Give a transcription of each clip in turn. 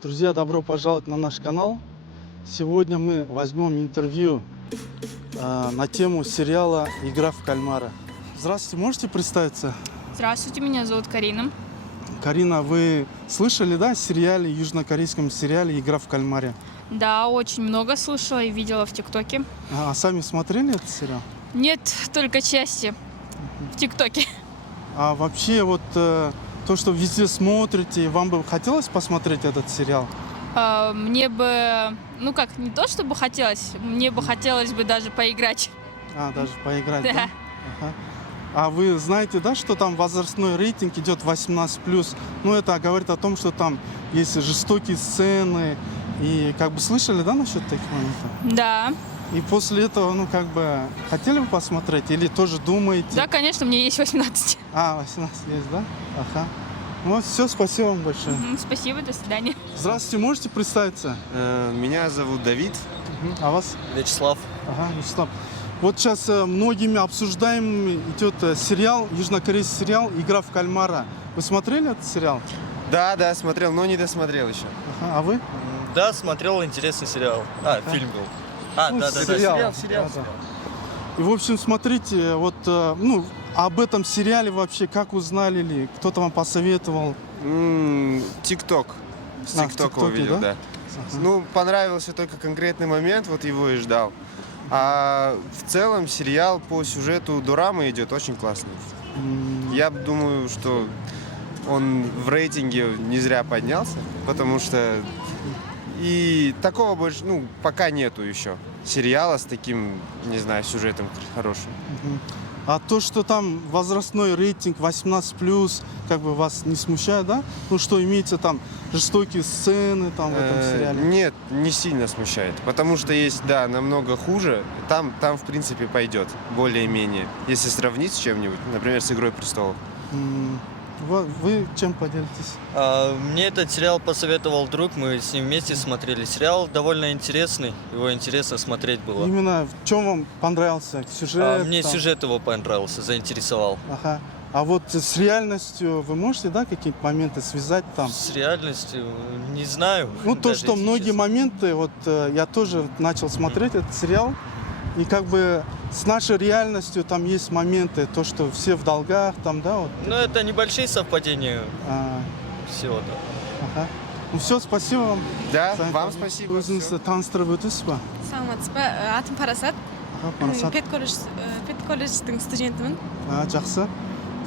Друзья, добро пожаловать на наш канал. Сегодня мы возьмем интервью на тему сериала «Игра в кальмара». Здравствуйте, можете представиться? Здравствуйте, меня зовут Карина. Карина, вы слышали, да, о сериале, южнокорейском сериале «Игра в кальмаре»? Да, очень много слышала и видела в ТикТоке. А сами смотрели этот сериал? Нет, только части в ТикТоке. А вообще вот то, что везде смотрите, вам бы хотелось посмотреть этот сериал? Мне бы, не то чтобы хотелось, мне бы хотелось бы даже поиграть. Даже поиграть, да? Да. Ага. А вы знаете, да, что там возрастной рейтинг идет 18+. Ну, это говорит о том, что там есть жестокие сцены. И как бы слышали, да, насчет таких моментов? Да. И после этого, хотели бы посмотреть или тоже думаете? Да, конечно, мне есть 18. 18 есть, да? Ага. Ну, все, спасибо вам большое. Спасибо, до свидания. Здравствуйте, можете представиться? Меня зовут Давид. А вас? Вячеслав. Ага, Вячеслав. Вот сейчас многими обсуждаем идет сериал, южнокорейский сериал «Игра в кальмара». Вы смотрели этот сериал? Да, смотрел, но не досмотрел еще. Ага, а вы? Да, смотрел интересный сериал. Фильм был. Да. Сериал. Сериал. Да. И, в общем, смотрите, вот, об этом сериале вообще как узнали ли? Кто-то вам посоветовал? ТикТок. С в ТикТока ТикТоке, увидел, да. Ага. Понравился только конкретный момент, вот его и ждал. А в целом сериал по сюжету дорамы идет очень классный. Я думаю, что он в рейтинге не зря поднялся, потому что и такого больше, пока нету еще сериала с таким, не знаю, сюжетом хорошим. А то, что там возрастной рейтинг 18+, как бы вас не смущает, да? Ну, что имеется там жестокие сцены там в этом сериале? Нет, не сильно смущает, потому что есть, да, намного хуже. Там в принципе пойдет, более-менее. Если сравнить с чем-нибудь, например, с «Игрой престолов». Вы чем поделитесь? Мне этот сериал посоветовал друг, мы с ним вместе смотрели. Сериал довольно интересный, его интересно смотреть было. Именно в чем вам понравился сюжет? Мне там? сюжет его понравился, заинтересовал. Ага. А вот с реальностью вы можете, да, какие-то моменты связать там? С реальностью не знаю. Ну, то, даже, что если многие честно. моменты, вот я тоже начал смотреть этот сериал, и как бы с нашей реальностью там есть моменты, то, что все в долгах, там, да, вот. Ну, это небольшие совпадения всего-то. Ага. Ну все, спасибо вам. Да, Сами вам пожалуйста. спасибо. Өзіңізді таныстырып өтесіз ба? саламатсыз ба атым парасат Парасат. пет колледждің студентімін. Жақсы.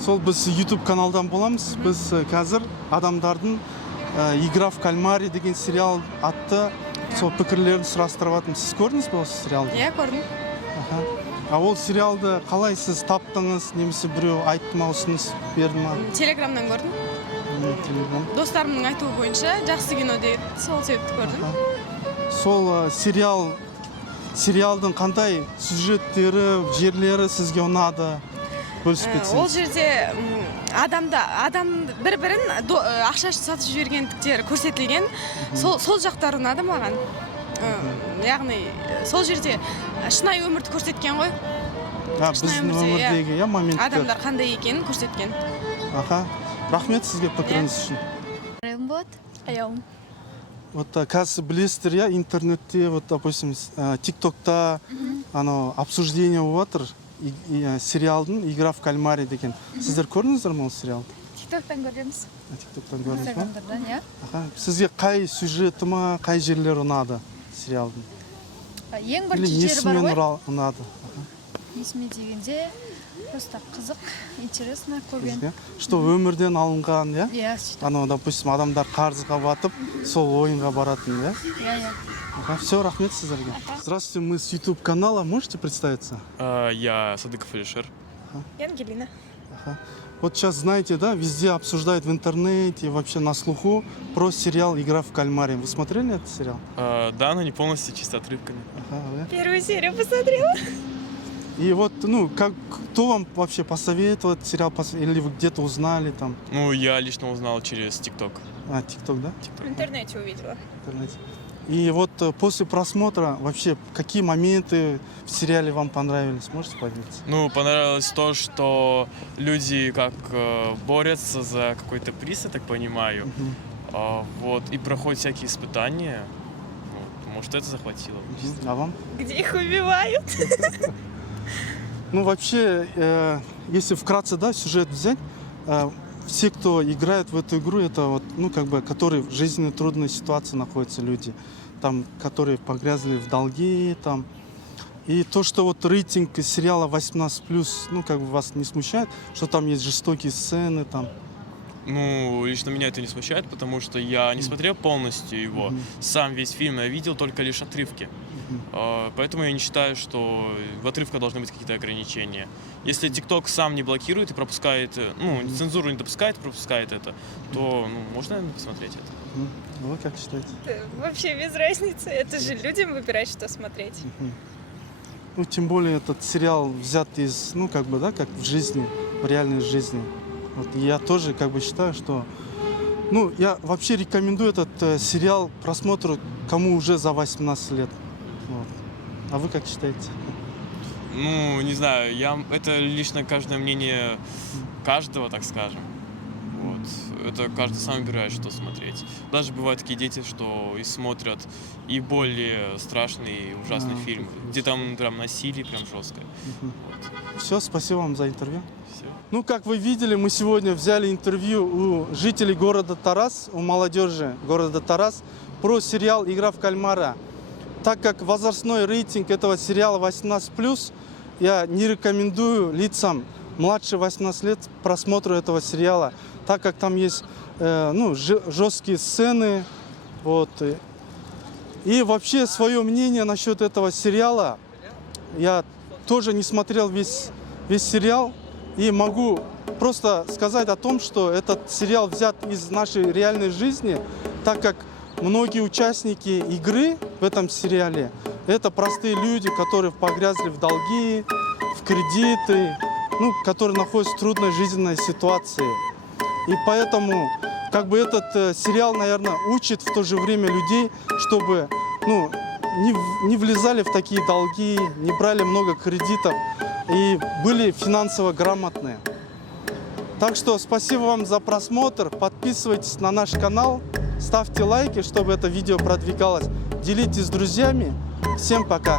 Сол біз YouTube каналдан боламыз. Біз қазір адамдардың «Игра в кальмаре» деген сериал атты сол пікірлерін сұрастырып жатырмыз. Сіз көрдіңіз бе осы сериалды? Иә, көрдім. Аха. А ол сериалды қалай сіз таптыңыз, немесе біреу айтты ма, ұсыныс берді ма? Телеграмнан көрдім. Телеграм. Достарымның айтуы бойынша жақсы кино дейді, сол себепті көрдім. Сол сериалдың қандай сюжеттері, жерлері сізге ұнады? Бөлісіп Ол кетсеңіз. жерде адам бір-бірін ақша сатып жібергендіктері көрсетілген. Сол жақтары ұнады маған. Яғни сол жерде шынайы өмірді көрсеткен ғой. Біздің өмірдегі моменттер. Адамдар қандай екенін көрсеткен. Аха. Рахмет сізге пікіріңіз үшін. Аяум болады? Аяум. Вот қазір білесіздер, иә, интернетте, вот, допустим, ТикТокта обсуждение болып жатыр сериалдың «Игра в кальмаре» деген. Сіздер көрдіңіздер ме ол сериалды? ТикТоктан көреміз. ТикТоктан көрдіңіз ба? Инстаграмдардан, иә. Аха. Сізге қай сюжеті ма, қай жерлері ұнады сериалдың? Ең Или бірінші жері бар несімен ғой. ұнады? Есіме дегенде, просто қызық, интересно, көрген. Сізге? Что өмірден алынған, иә? Иә, сөйтіп. Допустим, адамдар қарызға батып, сол ойынға баратын, иә? Иә. Ага, все, рахмет сіздерге. Здравствуйте, мы с YouTube канала. Можете представиться? Я Садыков Алишер. Ангелина. Ага. Вот сейчас, знаете, да, везде обсуждают в интернете, вообще на слуху про сериал «Игра в кальмаре». Вы смотрели этот сериал? Да, но не полностью, чисто отрывками. Ага, да. Первую серию посмотрела. И вот, кто вам вообще посоветовал этот сериал, или вы где-то узнали там? Ну, я лично узнал через ТикТок. ТикТок, да? В интернете увидела. В интернете. И вот после просмотра вообще какие моменты в сериале вам понравились? Можете поделиться? Ну, понравилось то, что люди как борются за какой-то приз, я так понимаю. Вот, и проходят всякие испытания. Вот, может, это захватило. А вам? Где их убивают? Ну, вообще, если вкратце, да, сюжет взять, все, кто играет в эту игру, это вот, ну, как бы, которые в жизненно трудной ситуации находятся люди, там, которые погрязли в долги, там. И то, что вот рейтинг сериала 18+, ну, как бы вас не смущает, что там есть жестокие сцены, там. Ну, лично меня это не смущает, потому что я не смотрел полностью его. Сам весь фильм я видел только лишь отрывки. Поэтому я не считаю, что в отрывках должны быть какие-то ограничения. Если TikTok сам не блокирует и пропускает, ну, цензуру не допускает, пропускает это, то, ну, можно, наверное, посмотреть это. Вы как считаете? Вообще без разницы. Это же людям выбирать, что смотреть. Ну, тем более этот сериал взят из, ну, как бы, да, как в жизни, в реальной жизни. Вот, и я тоже, как бы, считаю, что... Ну, я вообще рекомендую этот сериал к просмотру кому уже за 18 лет. Вот. А вы как считаете? Ну, не знаю, это лично каждое мнение каждого, так скажем. Вот. Это каждый сам выбирает, что смотреть. Даже бывают такие дети, что и смотрят и более страшные, и ужасные фильмы, где там прям насилие, прям жесткое. Вот. Все, спасибо вам за интервью. Всё. Ну, как вы видели, мы сегодня взяли интервью у жителей города Тарас, у молодежи города Тарас про сериал «Игра в кальмара». Так как возрастной рейтинг этого сериала 18+, я не рекомендую лицам младше 18 лет просмотру этого сериала, так как там есть ну, жесткие сцены. Вот. И вообще свое мнение насчет этого сериала, я тоже не смотрел весь сериал, и могу просто сказать о том, что этот сериал взят из нашей реальной жизни, так как многие участники игры в этом сериале – это простые люди, которые погрязли в долги, в кредиты, ну, которые находятся в трудной жизненной ситуации. И поэтому как бы этот сериал, наверное, учит в то же время людей, чтобы ну, не влезали в такие долги, не брали много кредитов и были финансово грамотные. Так что спасибо вам за просмотр. Подписывайтесь на наш канал, ставьте лайки, чтобы это видео продвигалось. Делитесь с друзьями. Всем пока!